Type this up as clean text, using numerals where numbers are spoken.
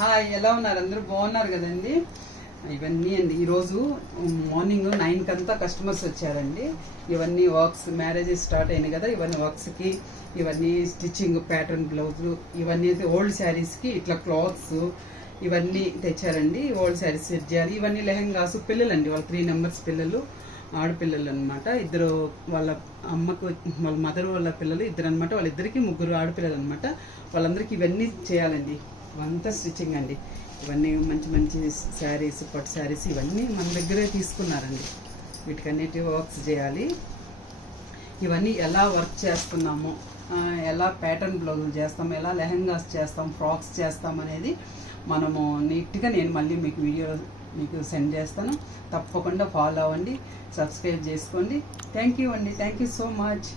Hi, ఎలా ఉన్నారు? అందరూ బాగున్నారు కదండి. ఇవన్నీ అండి ఈరోజు మార్నింగ్ 9 కంతా కస్టమర్స్ వచ్చారండి. ఇవన్నీ వర్క్స్, మ్యారేజెస్ స్టార్ట్ అయినాయి కదా, ఇవన్నీ వర్క్స్కి, ఇవన్నీ స్టిచ్చింగ్, ప్యాటర్న్ బ్లౌజులు, ఇవన్నీ ఓల్డ్ శారీస్కి ఇట్లా క్లాత్స్ ఇవన్నీ తెచ్చారండి. ఓల్డ్ శారీస్ సెట్ చేయాలి. ఇవన్నీ లెహెంగాస్, పిల్లలండి, వాళ్ళ 3 మెంబర్స్ పిల్లలు, ఆడపిల్లలు అనమాట. ఇద్దరు వాళ్ళ అమ్మకు, వాళ్ళ మదర్ వాళ్ళ పిల్లలు ఇద్దరు అనమాట. వాళ్ళిద్దరికి 3 ఆడపిల్లలు అనమాట. వాళ్ళందరికీ ఇవన్నీ చేయాలండి. ఇవంతా స్టిచ్చింగ్ అండి. ఇవన్నీ మంచి మంచి శారీస్, పట్టు శారీస్ ఇవన్నీ మన దగ్గరే తీసుకున్నారండి. వీటికన్నిటి వర్క్స్ చేయాలి. ఇవన్నీ ఎలా వర్క్ చేస్తున్నామో, ఎలా ప్యాటర్న్ బ్లౌజులు చేస్తాం, ఎలా లెహెంగాస్ చేస్తాం, ఫ్రాక్స్ చేస్తాం అనేది మనము నీట్గా నేను మళ్ళీ మీకు వీడియో సెండ్ చేస్తాను. తప్పకుండా ఫాలో అవ్వండి, సబ్స్క్రైబ్ చేసుకోండి. థ్యాంక్ యూ అండి. Thank you so much.